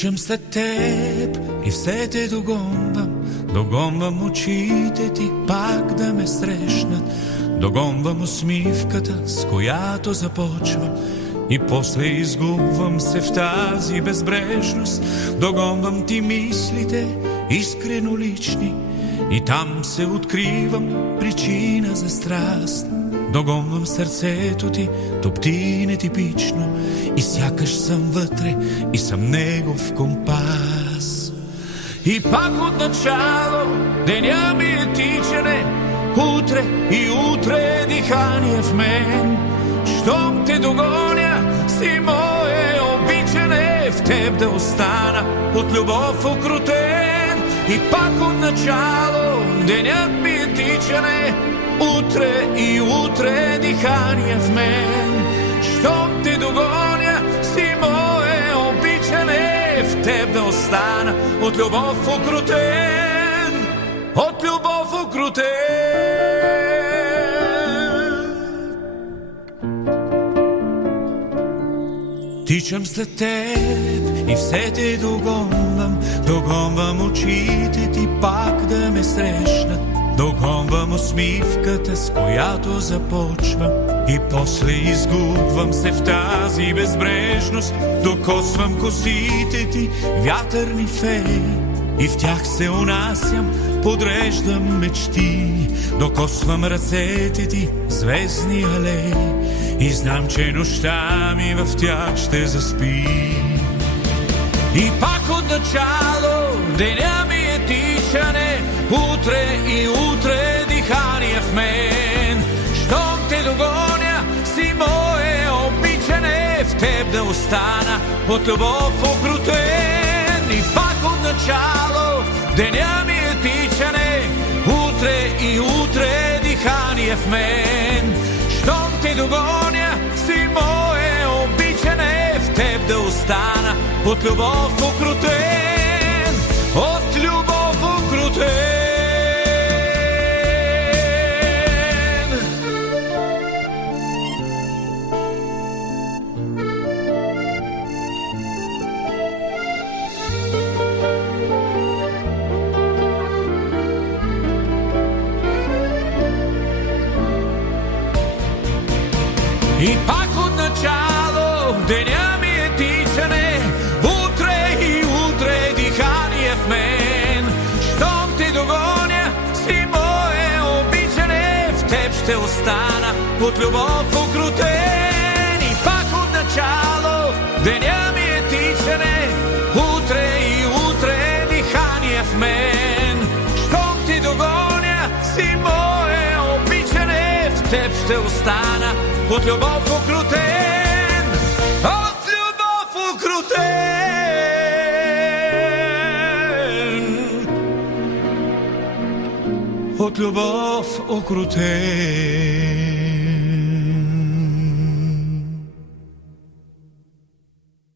Тичам след теб и все те догонвам очите ти пак да ме срещнат, догонвам усмивката, с която започвам и после изгубвам се в тази безбрежност, догонвам ти мислите, искрено лични, и там се откривам причина за страст. Догонвам сърцето ти, топти нетипично, и сякаш съм вътре и съм негов компас. И пак от начало деня ми е тичане, утре и утре дихание в мен. Щом те догоня, си мое обичане, в теб да остана от любов окрутен. И пак от начало денят ми е тичане, утре и утре дихание в мен. Щом те догоня, си мое обичане, в теб да остана от любов окрутен, от любов окрутен. Тичам след теб и все те догонвам очите ти пак да ме срещнат, догонвам усмивката, с която започвам и после изгубвам се в тази безбрежност, докосвам косите ти, вятърни феи, и в тях се унасям, подреждам мечти, докосвам ръцете ти, звездни алеи, и знам, че нощта ми в тях ще заспи. И пак от начало деня ми е тичане, утре и утре дихание в мен. Щом те догоня, си мое обичане, в теб да остана от любов окрутен. И пак от начало деня ми е тичане, утре и утре дихание в мен. Щом те догоня, си мое обичане, в теб да остана от любов окрутен, от любов окрутен. И пак от начало деня ми е тичане, утре и утре дихание в мен. Щом те догоня, си мое обичане, в теб ще остана от любов окрутен. И пак от начало деня ми е тичане, утре и утре дихание в мен. Щом те догоня, си мое обичане, в теб ще остана от любов окрутен, от любов окрутен, от любов окрутен.